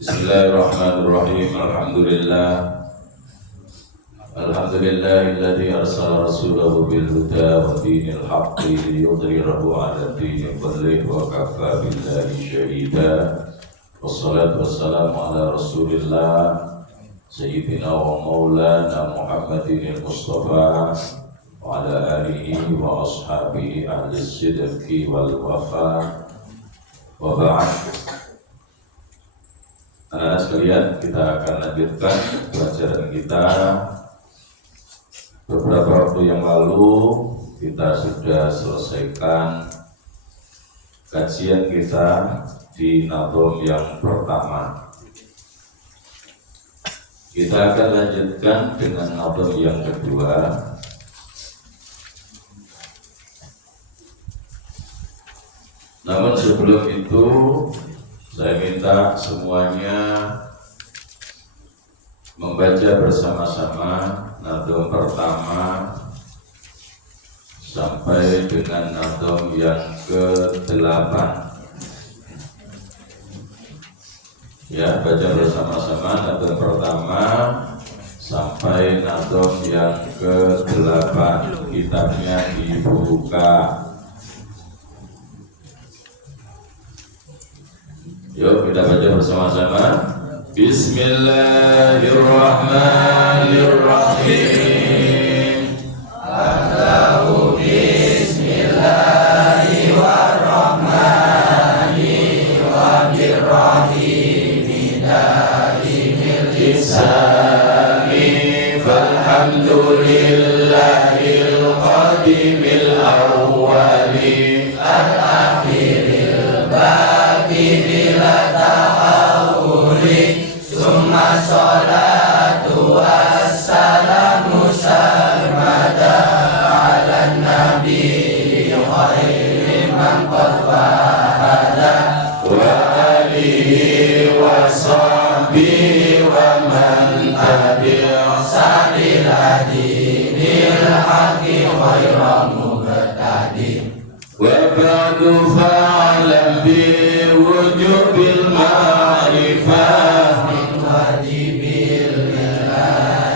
Bismillahirrahmanirrahim. Alhamdulillahilladzi arsala rasulahu bil huda wa dinil haqqi liyudhhirahu 'ala dini kullihi wa kafa billahi shahida. Wassalatu wassalamu ala Rasulillah sayyidina wa maulana Muhammadin al-Mustafa wa ala alihi wa ashabihi ahli sidqi wal wafa. Wa ba'd. Anak-anak sekalian, kita akan lanjutkan pelajaran kita. Beberapa waktu yang lalu kita sudah selesaikan kajian kita di nadhom yang pertama. Kita akan lanjutkan dengan nadhom yang kedua. Namun sebelum itu saya minta semuanya membaca bersama-sama nadhom pertama sampai dengan nadhom yang ke-8. Ya, baca bersama-sama nadhom pertama sampai nadhom yang ke-8. Kitabnya dibuka. Yuk kita baca bersama-sama. Bismillahirrahmanirrahim. Allahu bismillahirrahmanirrahim. Daimil ihsani falhamdulillahil qadimil awwali al-akhiril baqi summa salatu wassalamu sarmada ala nabi khairi man qad wahada wa alihi wa sahbihi wa man tabi'a sabila dinil haqqi khairan muqtadi wa ba'du fa'lam bi wujubil ma'rifah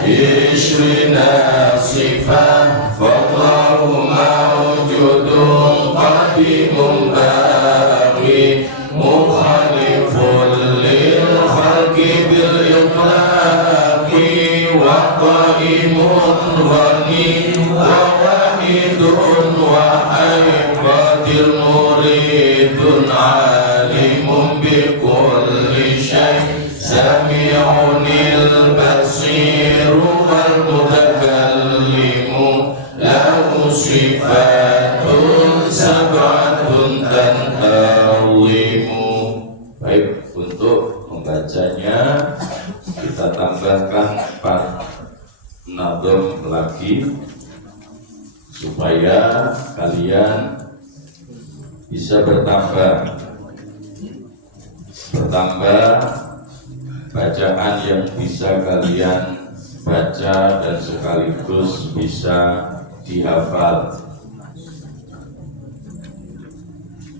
Ishrina sifat Fallahu mawjudun qadimun baqi mukhalifun lil khalqi bil itlaqi wa qaimun ghani wa wahidun wa haqqatil muridun alimun bi kulli syai' sami'unil basiru wal mutakallimu lahu sifatun sab'atun tantawimu. Baik, untuk membacanya kita tambahkan 4 nadhom lagi supaya kalian bisa bertambah bacaan yang bisa kalian baca dan sekaligus bisa dihafal.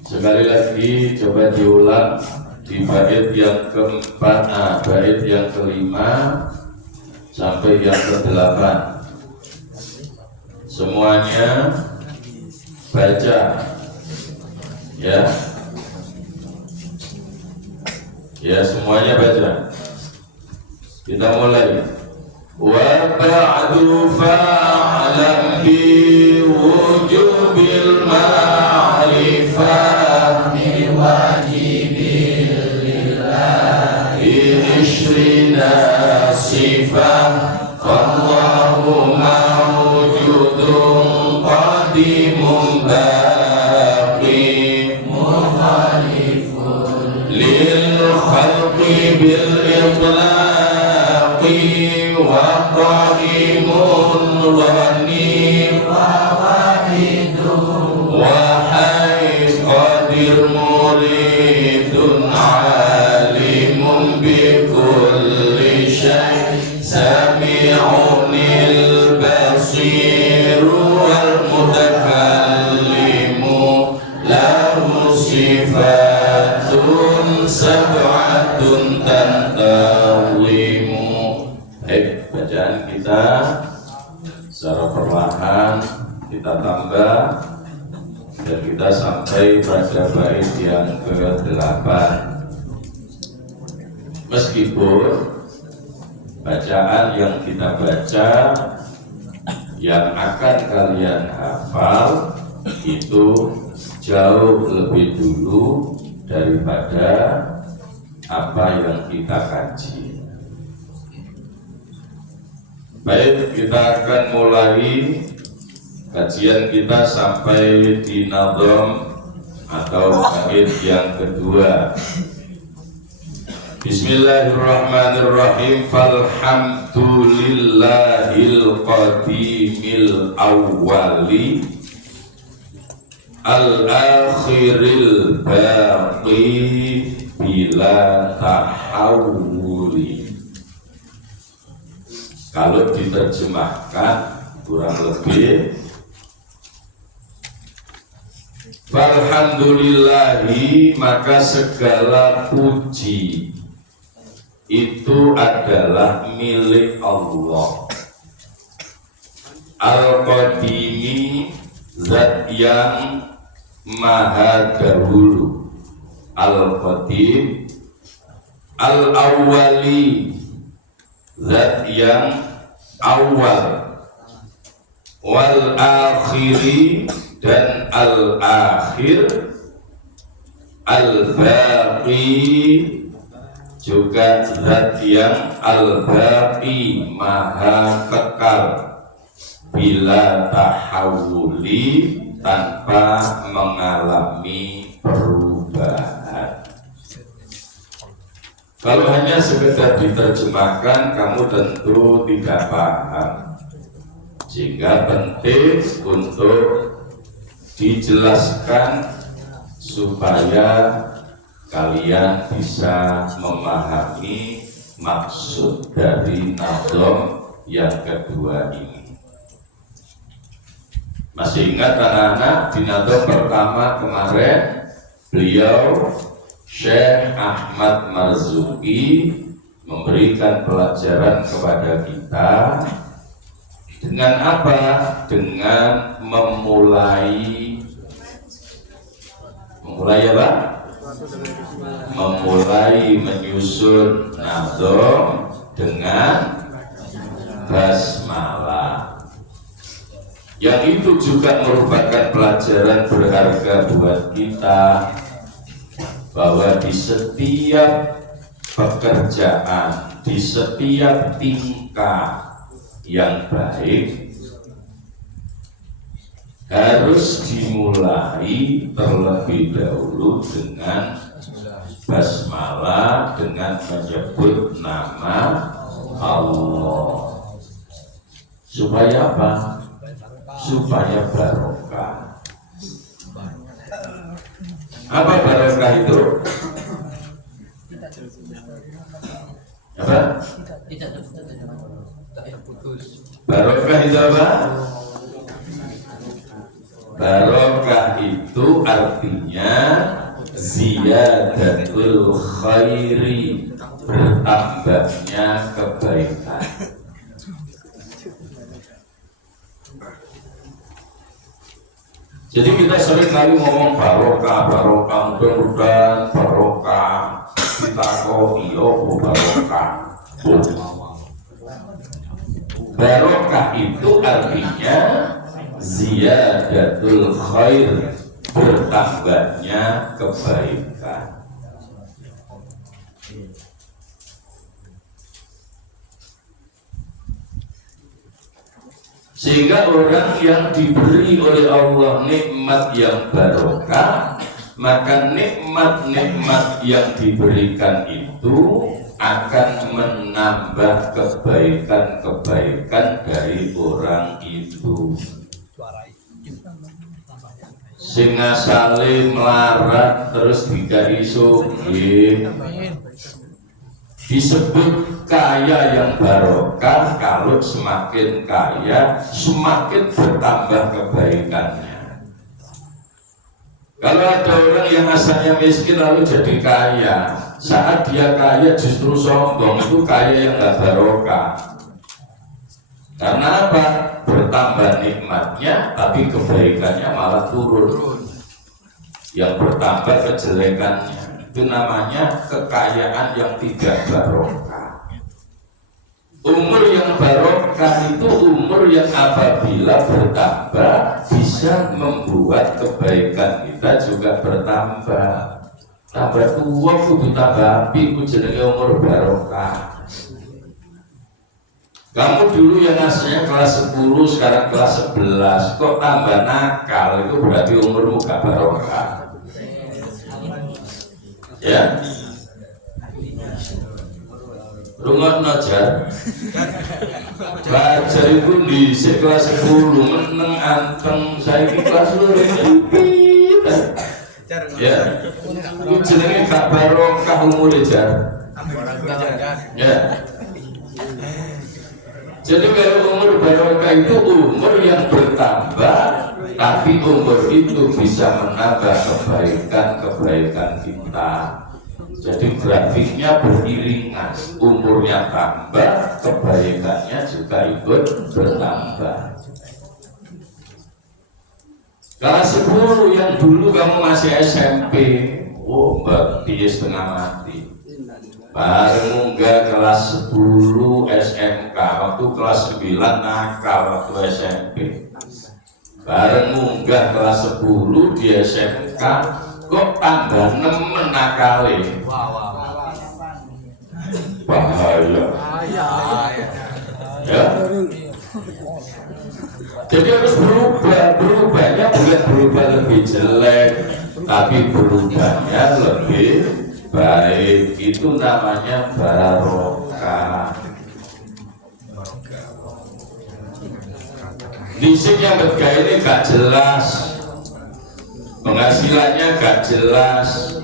Sekali lagi coba diulang di bait yang keempat, bait yang kelima sampai yang ke-8. Semuanya baca, ya. Ya, semuanya baca. Kita mulai. Wa ba'du fa'lam bi wujubil ma'rifah min wajibil lillahi ishrina sifah fallahu mawjudun qadimun baqi mukhalifun lil khalqi bil itlaqi wa qaimun ghani wa wahidun wa haqqadir muridun alimun bi kulli syai' sami'unil basiru wal mutakallimu lahu sifatun sab'atun tantazimu. Bacaan kita secara perlahan kita tambah dan kita sampai pada bait yang ke-8. Meskipun bacaan yang kita baca yang akan kalian hafal itu jauh lebih dulu daripada apa yang kita kaji. Baik, kita akan mulai kajian kita sampai di nadham atau bait yang kedua. Bismillahirrahmanirrahim. Falhamdulillahil qadimil awwali al-akhiril baqi bila tahawuli. Kalau diterjemahkan kurang lebih, falhamdulillahi, maka segala puji itu adalah milik Allah. Al-Qadimi, zat yang maha dahulu. Al-Qadim. Al-Awwali, zat yang awal. Wal-Akhiri, dan al-akhir. Al-Baqi, juga zat yang al-baqi, maha kekal. Bila tahawuli, tanpa mengalami perubahan. Kalau hanya sekedar diterjemahkan, kamu tentu tidak paham, sehingga penting untuk dijelaskan supaya kalian bisa memahami maksud dari nadham yang kedua ini. Masih ingat anak-anak, di nadham pertama kemarin beliau Syekh Ahmad Marzuki memberikan pelajaran kepada kita dengan apa? Dengan memulai apa? Memulai menyusun nadham dengan basmalah. Yang itu juga merupakan pelajaran berharga buat kita, bahwa di setiap pekerjaan, di setiap tingkah yang baik harus dimulai terlebih dahulu dengan basmalah, dengan menyebut nama Allah. Supaya apa? Supaya barokah. Apa barokah itu? Apa? Barokah itu apa? Barokah itu artinya ziyadatul khairi, bertambahnya kebaikan. Jadi kita sering kali ngomong barokah, mudah-mudahan barokah. Kita kok iyo barokah. Barokah itu artinya ziyadatul khair, bertambahnya kebaikan. Sehingga orang yang diberi oleh Allah nikmat yang barokah, maka nikmat-nikmat yang diberikan itu akan menambah kebaikan-kebaikan dari orang itu. Sing asale melarat terus dikai sugih, disebut kaya yang barokah. Kalau semakin kaya, semakin bertambah kebaikannya. Kalau ada orang yang asalnya miskin lalu jadi kaya, Saat dia kaya justru sombong, itu kaya yang gak barokah. Karena apa? Bertambah nikmatnya, tapi kebaikannya malah turun. Yang bertambah kejelekannya, itu namanya kekayaan yang tidak barokah. Umur yang barokah itu umur yang apabila bertambah bisa membuat kebaikan kita juga bertambah. Tambah tua kudu tambah api, ku jenenge umur barokah. Kamu dulu yang aslinya kelas 10 sekarang kelas 11, kok tambah nakal, itu berarti umurmu gak barokah. Ya. Rumah najar. Belajar itu di kelas 10 meneng anteng, saya di kelas 10. Ya, itu jenenge gak barokah umur jar. Ya. Jadi kalau umur barokah itu umur yang bertambah, tapi umur itu bisa menambah kebaikan kita. Jadi grafiknya beriringan, umurnya tambah, kebaikannya juga ikut bertambah. Kelas 10 yang dulu kamu masih SMP, mbak dia setengah mati. Baru munggah kelas 10 SMK, waktu kelas 9 nakal waktu SMP. Baru munggah kelas 10 di SMK, kok tambah nemen nakale. Bahaya. Ya. Jadi harus berubahnya bukan berubah lebih jelek, tapi berubahnya lebih baik. Itu namanya barokah. Nisik yang bergaya ini gak jelas, penghasilannya gak jelas,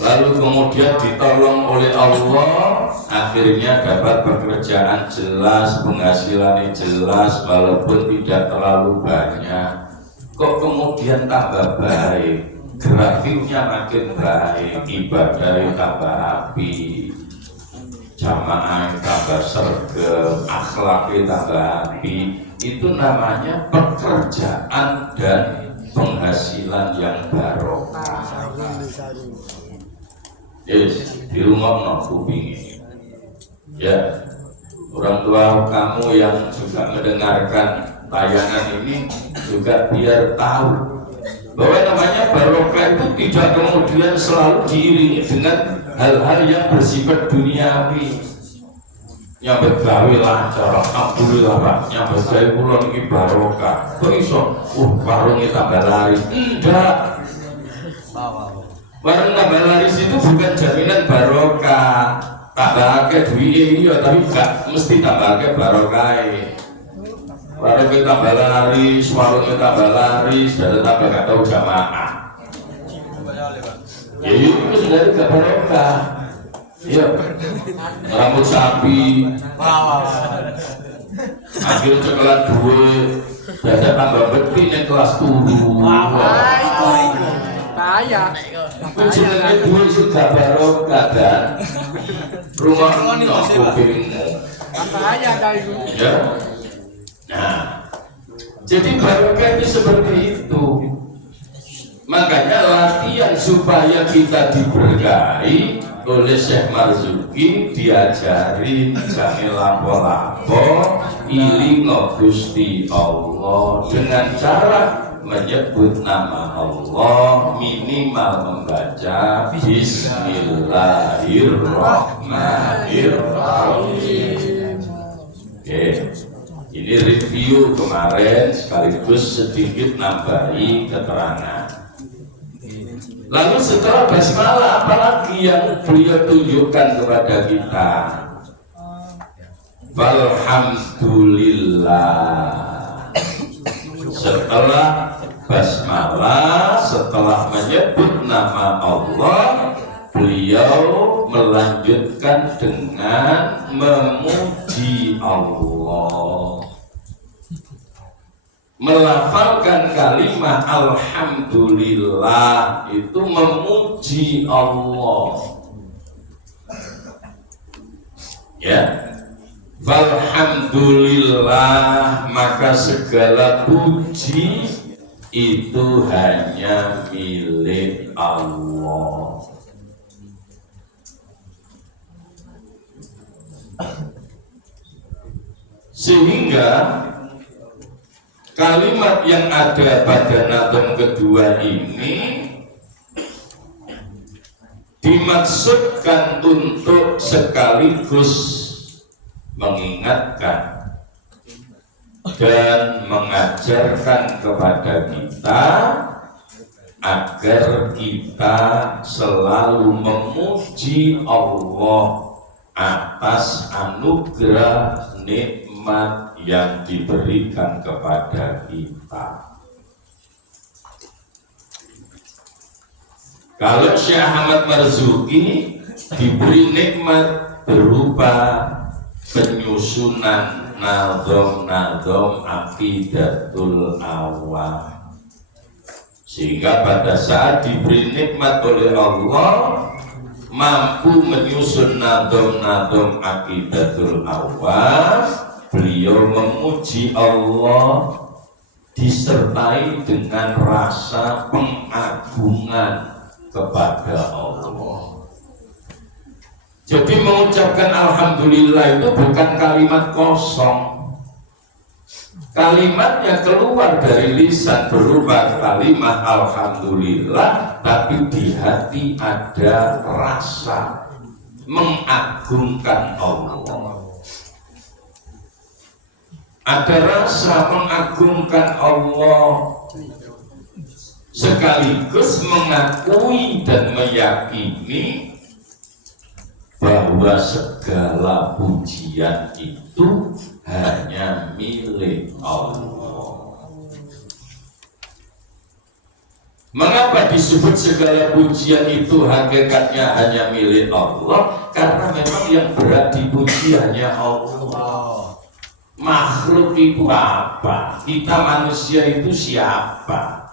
lalu kemudian ditolong oleh Allah, akhirnya dapat pekerjaan jelas, penghasilannya jelas, walaupun tidak terlalu banyak. Kok kemudian tambah baik, grafiknya makin baik, ibadahnya tambah api, jamaah tambah sergap, akhlaknya tambah api. Itu namanya pekerjaan dan penghasilan yang barokah. Yes, di rumah no kupingi. Ya, orang tua kamu yang juga mendengarkan tayangan ini juga biar tahu bahwa namanya barokah itu tidak kemudian selalu diiringi dengan hal-hal yang bersifat duniawi. Yang bergawe lancar, alhamdulillah Pak. Yang bergawe pulang ini barokah. Kok iso? Warungnya tambah laris. Tidak. Warung tambah laris itu bukan jaminan barokah. Tambah ke duit iya, tapi gak mesti tambah ke barokah. Warungnya tambah laris, warungnya tambah laris, dan tambah gak tahu jamaah. Ya itu sebenarnya gak barokah. Iya, rambut sapi, akhirnya coklat duit, dada tambah betik yang kelas 7. Bahaya. Kucingnya duit sudah barokah dan rumah kupingmu. Bahaya dari itu. Ya, nah, jadi barokah itu seperti itu. Makanya latihan supaya kita diberkahi oleh Syekh Marzuki, diajari jangan lapo-lapo ilingo Gusti Allah dengan cara menyebut nama Allah, minimal membaca Bismillahirrahmanirrahim. Oke, ini review kemarin sekaligus sedikit nambahi keterangan. Lalu setelah basmalah apalagi yang beliau tunjukkan kepada kita? Walhamdulillah. Setelah basmalah, setelah menyebut nama Allah, beliau melanjutkan dengan memuji Allah. Melafalkan kalimat alhamdulillah itu memuji Allah. Ya, walhamdulillah, maka segala puji itu hanya milik Allah. Sehingga kalimat yang ada pada nadam kedua ini dimaksudkan untuk sekaligus mengingatkan dan mengajarkan kepada kita agar kita selalu memuji Allah atas anugerah nikmat yang diberikan kepada kita. Kalau Syekh Ahmad Marzuki diberi nikmat berupa penyusunan nazom-nazom aqidatul awam, sehingga pada saat diberi nikmat oleh Allah mampu menyusun nazom-nazom aqidatul awam, beliau memuji Allah disertai dengan rasa pengagungan kepada Allah. Jadi mengucapkan alhamdulillah itu bukan kalimat kosong. Kalimat yang keluar dari lisan berupa kalimat alhamdulillah, tapi di hati ada rasa mengagungkan Allah. Ada rasa mengagungkan Allah, sekaligus mengakui dan meyakini bahwa segala pujian itu hanya milik Allah. Mengapa disebut segala pujian itu hakikatnya hanya milik Allah? Karena memang yang berat dipuji hanya Allah. Makhluk itu apa? Kita manusia itu siapa?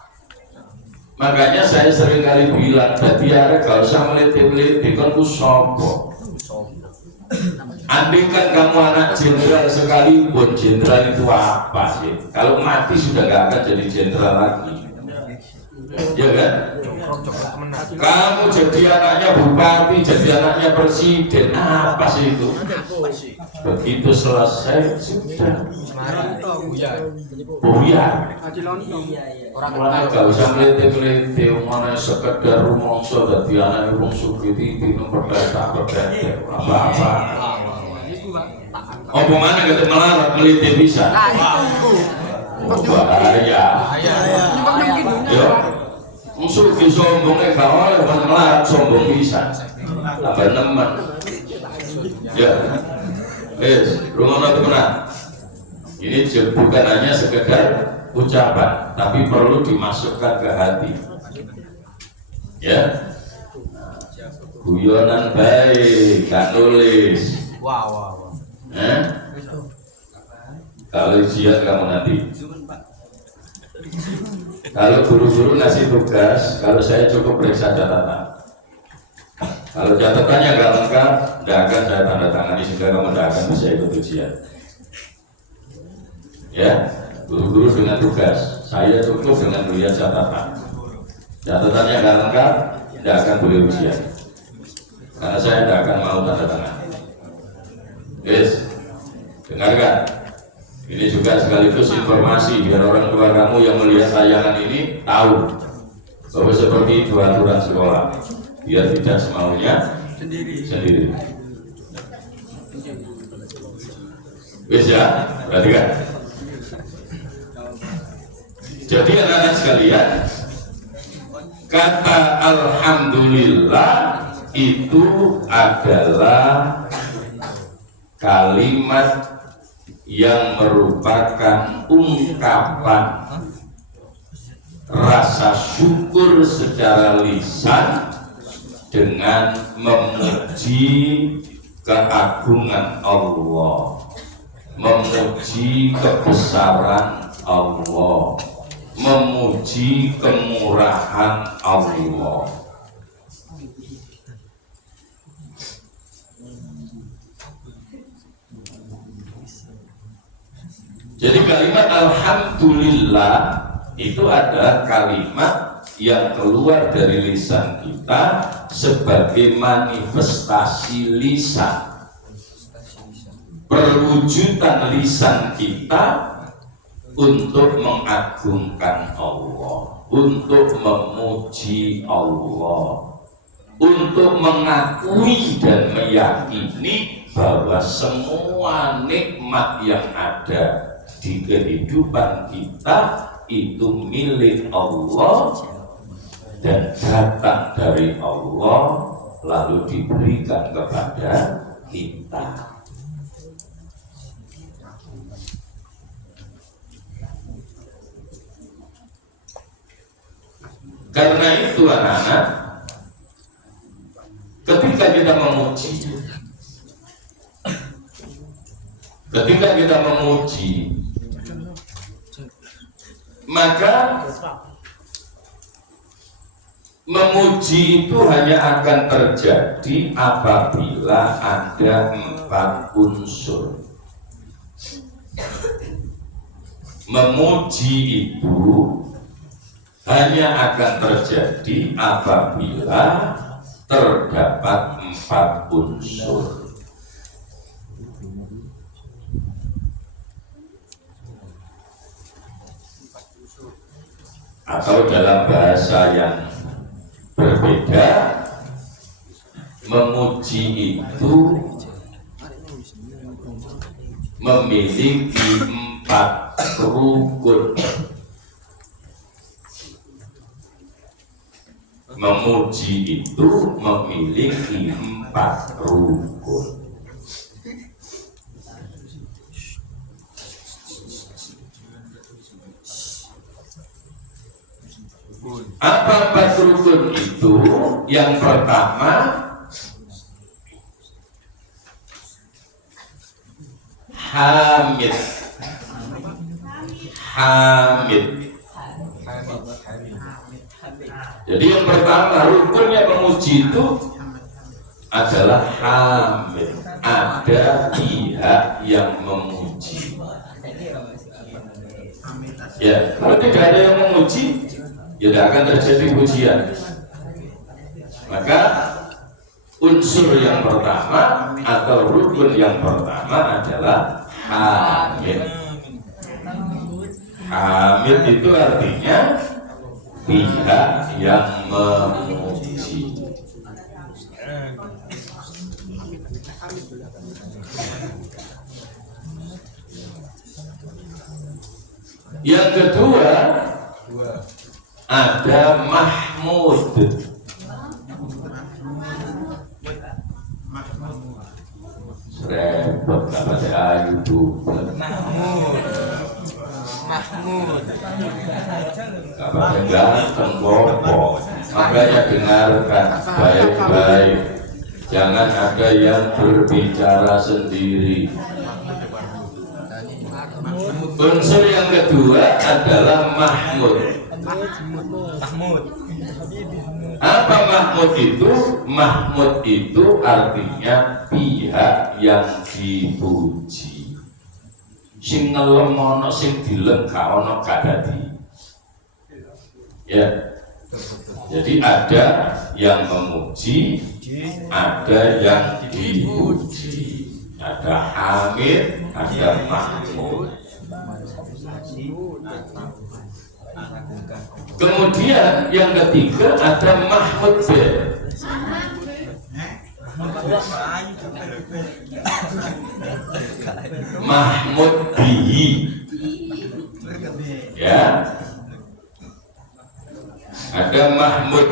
Makanya saya sering kali bilang, jadi ada gak usah meliti-meliti, kan ku sopo. Andaikan kamu anak jenderal sekalipun, jenderal itu apa sih? Kalau mati sudah gak akan jadi jenderal lagi, ya kan? Kamu jadi anaknya bupati, jadi anaknya presiden, apa sih itu? Begitu selesai sudah buyar. Mulai gak usah meliti-meliti, mana sekedar rumongso dadi anak urung sugih minum berdata-berdata apa-apa. Apa mana kita melarat meliti bisa? Bahaya. Ya, sugih sombongnya gak oleh, melarat sombong bisa. Tambah nemen. Ya, rumah itu benar. Ini bukan hanya sekedar ucapan, tapi perlu dimasukkan ke hati. Ya, guyonan baik, gak nulis. Kalau ujian kamu nanti, kalau guru-guru ngasih tugas, kalau saya cukup periksa catatan. Kalau catatannya nggak lengkap, nggak akan saya tanda tangani sehingga kamu nggak akan bisa ikut ujian. Ya, guru-guru dengan tugas, saya cukup dengan melihat catatan. Catatannya nggak lengkap, nggak akan boleh ujian, karena saya nggak akan mau tanda tangan. Yes, dengarkan. Ini juga sekaligus informasi biar orang tua kamu yang melihat tayangan ini tahu bahwa seperti itu aturan sekolah, biar tidak semaunya sendiri. Wis ya, perhatikan. Jadi anak-anak sekalian, kata alhamdulillah itu adalah kalimat yang merupakan ungkapan rasa syukur secara lisan dengan memuji keagungan Allah, memuji kebesaran Allah, memuji kemurahan Allah. Jadi kalimat alhamdulillah itu adalah kalimat yang keluar dari lisan kita sebagai manifestasi lisan, perwujudan lisan kita untuk mengagungkan Allah, untuk memuji Allah, untuk mengakui dan meyakini bahwa semua nikmat yang ada di kehidupan kita itu milik Allah dan datang dari Allah lalu diberikan kepada kita. Karena itu anak-anak, ketika kita memuji, maka memuji itu hanya akan terjadi apabila ada 4 unsur. Memuji itu hanya akan terjadi apabila terdapat 4 unsur. Atau dalam bahasa yang berbeda, memuji itu memiliki 4 rukun. Memuji itu memiliki 4 rukun. Apa 4 rukun itu? Yang pertama, hamid. Jadi yang pertama rukunnya memuji itu adalah hamid. Ada pihak yang memuji. Ya, kalau tidak ada yang memuji, ya tidak akan terjadi pujian. Maka unsur yang pertama atau rukun yang pertama adalah hamid. Hamid itu artinya pihak yang memuji. Yang kedua ada mahmud. Repot dapat ayu tuh. Mahmud. Kapan ganteng bobo. Makanya dengarkan baik-baik. Jangan ada yang berbicara sendiri. Unsur yang kedua adalah mahmud. Apa mahmud itu? Mahmud itu artinya pihak yang dipuji. Sing ngelem ana sing dilem gak ana kadadi. Ya. Jadi ada yang memuji, ada yang dipuji. Ada hamid, ada mahmud. Kemudian yang ketiga ada mahmud. Mahmud bihi, ya, ada mahmud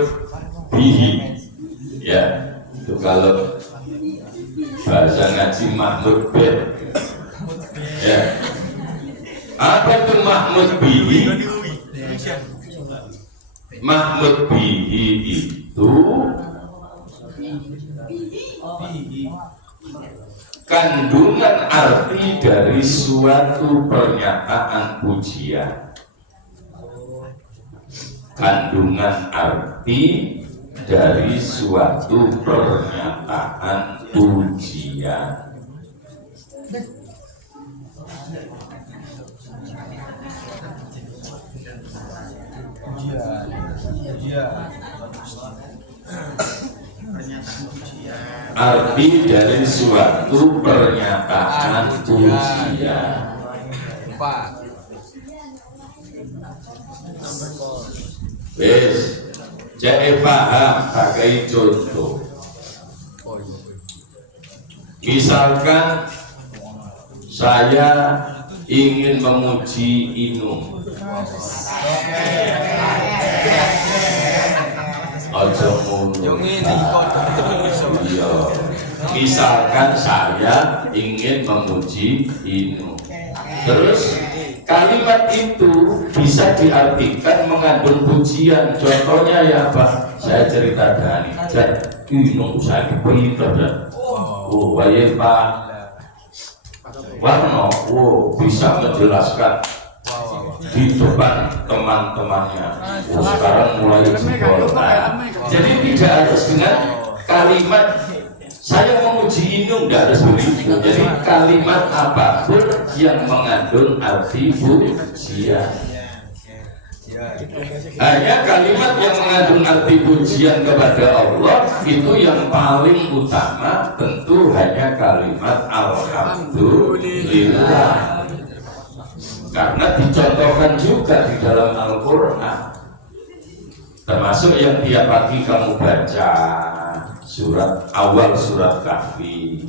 bihi, ya, itu kalau bahasa ngaji mahmud bin, ya. Apa itu mahmud bihi? Mahmud bihi itu kandungan arti dari suatu pernyataan pujian. Kandungan arti dari suatu pernyataan pujian. Arti dari suatu pernyataan pujian. Wes, jadi paham pakai contoh. Misalkan saya ingin memuji Inung. Ojo ngono. Iya. Misalkan saya ingin memuji Inung. Terus kalimat itu bisa diartikan mengandung pujian. Contohnya ya Pak, saya cerita Dani. Inung saya dipinter dan wahai Pak Warno, bisa menjelaskan di depan teman-temannya. Sekarang mulai jebol. Jadi tidak harus dengan kalimat saya memuji Inung, tidak harus begitu. Jadi kalimat apapun yang mengandung arti pujian. Hanya kalimat yang mengandung arti pujian kepada Allah itu yang paling utama, tentu hanya kalimat Alhamdulillah. Karena dicontohkan juga di dalam Al-Quran, termasuk yang tiap pagi kamu baca surat awal surat Kahfi,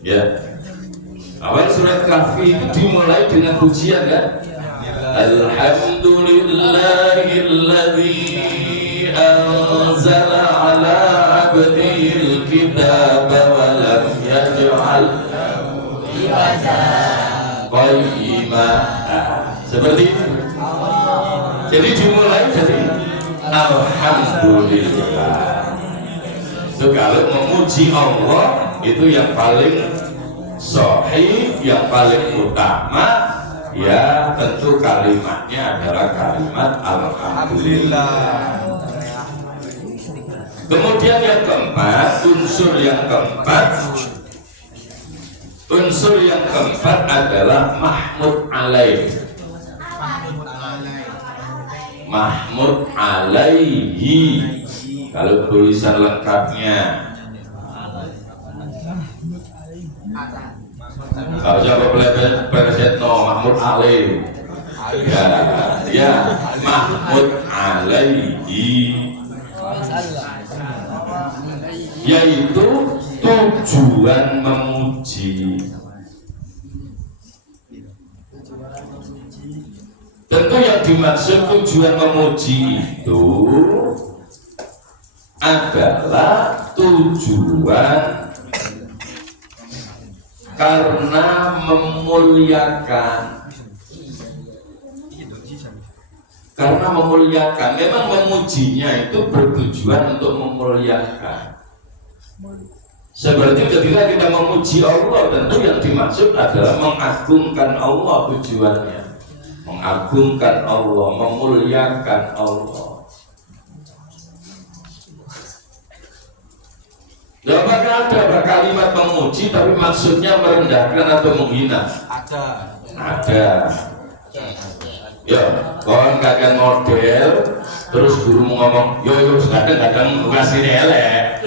ya. Awal surat Kahfi itu dimulai dengan pujian kan? Alhamdulillahilladzi anzala ala abdihil kitaba wa lam yaj'al qayyima. Seperti itu. Jadi dimulai dari Alhamdulillah. So, kalau memuji Allah itu yang paling sahih, yang paling utama, ya tentu kalimatnya adalah kalimat Alhamdulillah. Kemudian yang keempat, unsur yang keempat adalah mahmud alaih. Mahmud alaihi. Kalau tulisan lengkapnya kalau siapa Presiden Mahmud alaihi, ya Mahmud alaihi, yaitu tujuan memuji. Tentu yang dimaksud tujuan memuji itu adalah tujuan karena memuliakan. Karena memuliakan, memang memujinya itu bertujuan untuk memuliakan. Seperti ketika kita memuji Allah, tentu yang dimaksud adalah mengagungkan Allah tujuannya. Mengagungkan Allah, memuliakan Allah. Apakah ada kalimat memuji tapi maksudnya merendahkan atau menghina? Ada. Ya, kawan kakek model, terus guru ngomong, yo kadang-kadang kasih elek.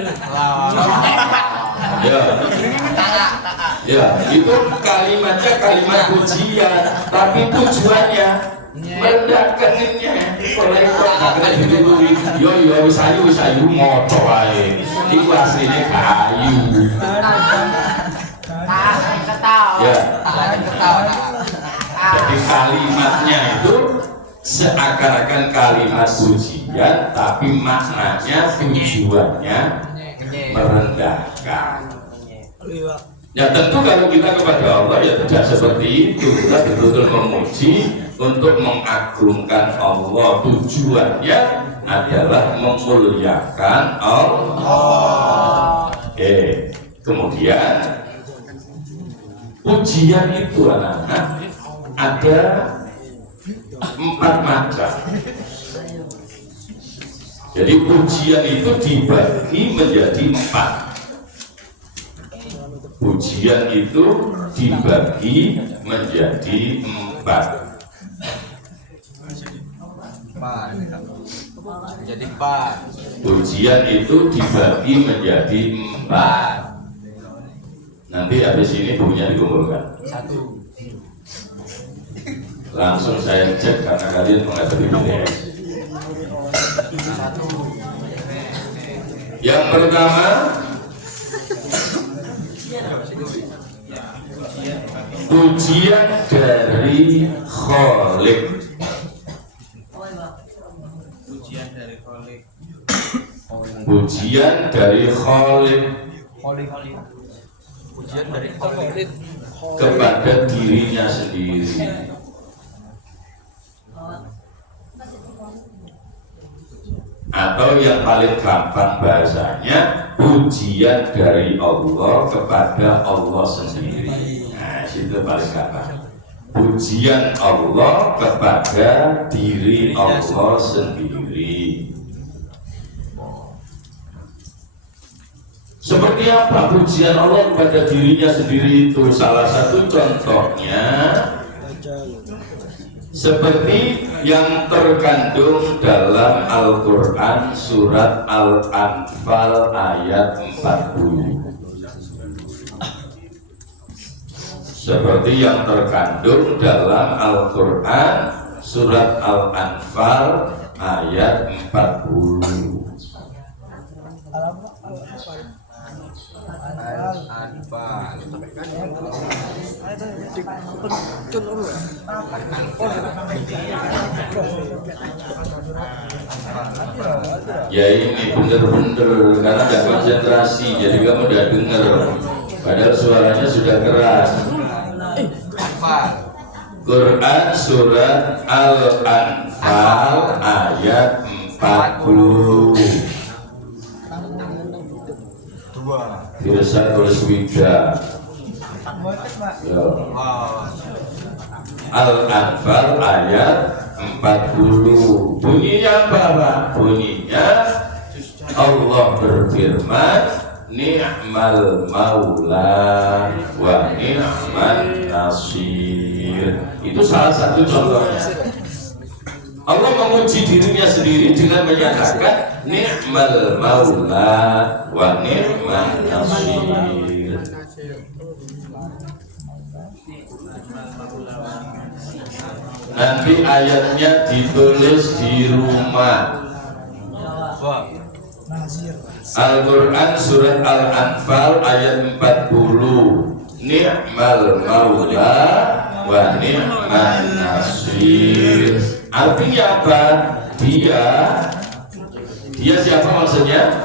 Ya, itu kalimatnya kalimat pujian, tapi tujuannya merendahkannya. Oleh kok kakek ditulis, yo wisayu moco ae. Iku asline kayu. Ya. Jadi kalimatnya itu seakan-akan kalimat pujian, tapi maknanya tujuannya merendahkan. Ya tentu kalau kita kepada Allah ya tidak seperti itu. Kita betul-betul memuji untuk mengagungkan Allah. Tujuannya adalah memuliakan Allah. Kemudian pujian itu anak-anak ada 4 macam. Jadi pujian itu dibagi menjadi 4. Pujian itu dibagi menjadi 4. Jadi 4. Pujian itu dibagi menjadi 4. Nanti habis ini bukunya dikumpulkan. 1. Langsung saya cek karena kalian menghadapi BTS. 1. Yang pertama, pujian dari Khalik. Pujian dari Khalik Pujian dari Khalid kepada dirinya sendiri. Atau yang paling gampang bahasanya, pujian dari Allah kepada Allah sendiri. Nah, itu paling gampang. Pujian Allah kepada diri Allah sendiri. Seperti apa pujian Allah kepada dirinya sendiri itu? Salah satu contohnya seperti yang terkandung dalam Al-Quran surat Al-Anfal ayat 40. Seperti yang terkandung dalam Al-Quran surat Al-Anfal ayat 40. Ya ini bener-bener karena gak konsentrasi, jadi kamu udah denger padahal suaranya sudah keras. Quran surat Al-Anfal ayat 40. Biasa tulis wida. Al-Anfal ayat 40. Bunyinya apa, Pak? Bunyinya Allah berfirman, ni'mal maula wa ni'man nasir. Itu salah satu contohnya. Allah memuji dirinya sendiri dengan menyatakan ni'mal maula wa ni'man nasir. Nanti ayatnya ditulis di rumah. Al-Quran surat Al-Anfal ayat 40. Ni'mal maula wa ni'man nasir. Artinya apa? Dia siapa maksudnya?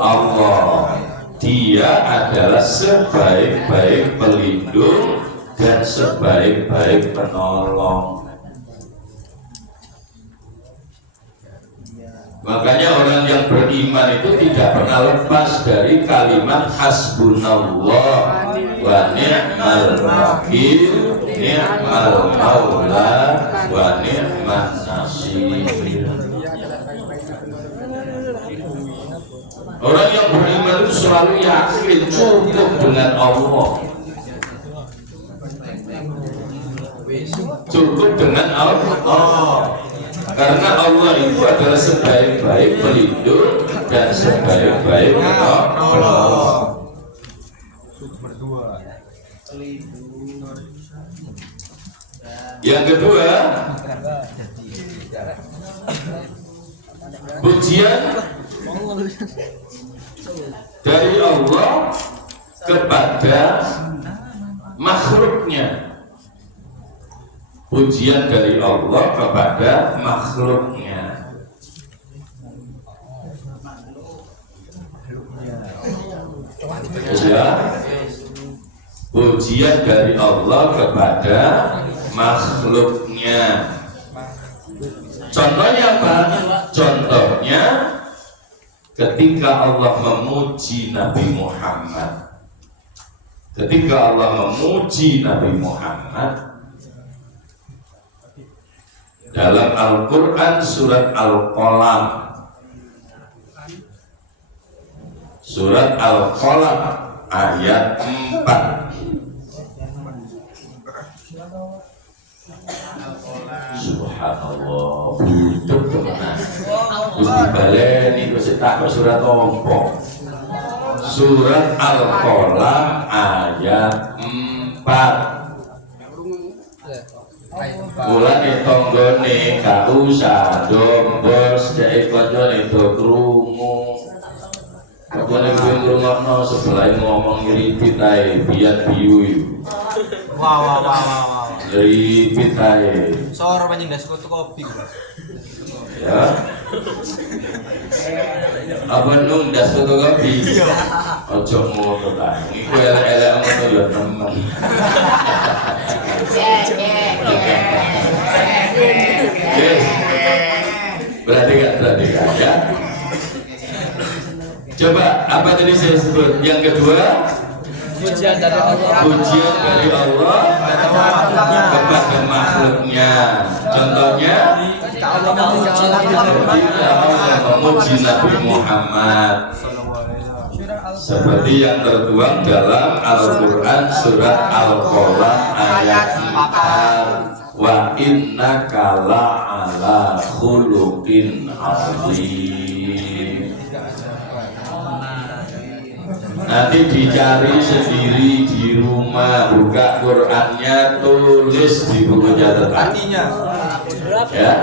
Allah. Dia adalah sebaik-baik pelindung dan sebaik-baik penolong. Makanya orang yang beriman itu tidak pernah lepas dari kalimat hasbunallah wa ni'mal wakil, ni'mal maula wa ni'man nasir. Orang yang beriman itu selalu yakin cukup dengan Allah. Cukup dengan Allah. Karena Allah itu adalah sebaik-baik pelindung dan sebaik-baik penolong. Yang kedua, pujian dari Allah kepada makhluknya. Pujian dari Allah kepada makhluknya. Ya, pujian dari Allah kepada makhluknya. Contohnya apa? Contohnya ketika Allah memuji Nabi Muhammad. Ketika Allah memuji Nabi Muhammad dalam Al-Quran surat Al-Qalam. Surat Al-Qalam ayat 4. Subhanallah, butuh temenan. Gusti baleni Gusti tak surat apa? Surat Al-Qalam ayat 4. Mulane tanggane gak usah dombos dek kancane do krungu. Kancane ngrungokno sebelah ngomong ngripit ae biat biyu. Wah. Ngripit ae. Sor panjenengan sekutu kopi. Ya. Apa nundas foto kopi? Ojo ngono ta. Iku elek-elek ngono ya temen. Berarti kan ya. Coba apa tadi saya sebut? Yang kedua, Pujian dari Allah. pujian dari Allah kepada makhluknya. Contohnya, ketika Allah memuji Nabi Muhammad seperti yang tertuang dalam Al-Quran surat Al-Qalam ayat 4. Wa innaka la'ala khuluqin azim. Nanti dicari sendiri di rumah, buka Qurannya, tulis di buku catatan. Ya.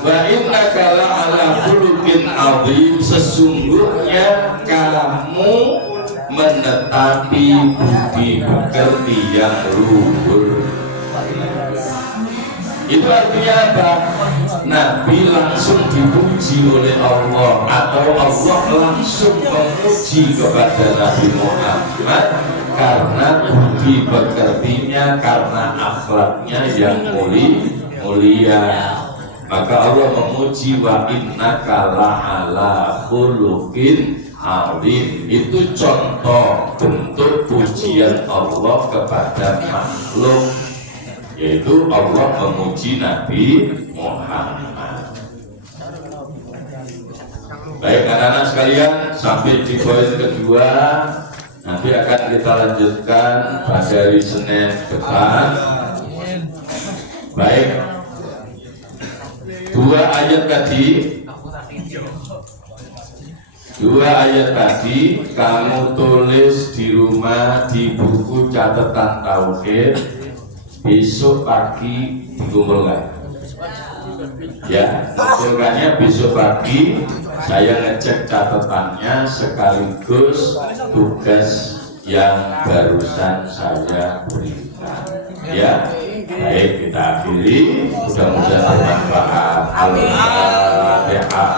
Wa innaka la'ala khuluqin azim, sesungguhnya kamu menetapi budi pekerti yang luhur. Itu artinya apa? Nabi langsung dipuji oleh Allah atau Allah langsung memuji kepada Nabi Muhammad karena budi pekertinya, karena akhlaknya yang mulia. Maka Allah memuji wa innaka la'ala khuluqin azim. Itu contoh bentuk pujian Allah kepada makhluk, yaitu Allah memuji Nabi Muhammad. Baik anak-anak sekalian, sampai di poin kedua. Nanti akan kita lanjutkan pada hari Senin depan. Baik, dua ayat tadi kamu tulis di rumah di buku catatan tauhid. Besok pagi dikumpulkan. Ya, kumpulkannya besok pagi. Saya ngecek catatannya sekaligus tugas yang barusan saya berikan. Ya, baik kita akhiri. Mudah-mudahan bermanfaat. Al-Fatihah.